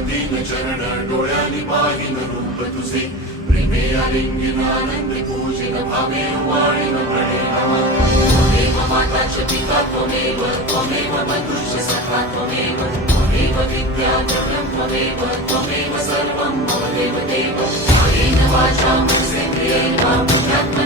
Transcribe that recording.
दीन चरण डोळ्यांनी पाहिन रूप तुझे प्रेमे आलिंगन आनंद पूजन भावे वाणीन प्रणय नमः त्वमेव माताच पिता त्वमेव बंधुश्च सखा त्वमेव विद्या द्रव्यं त्वमेव सर्वं मम देव कायेन वाचा मनसेन्द्रियेण बुद्ध्यात्मना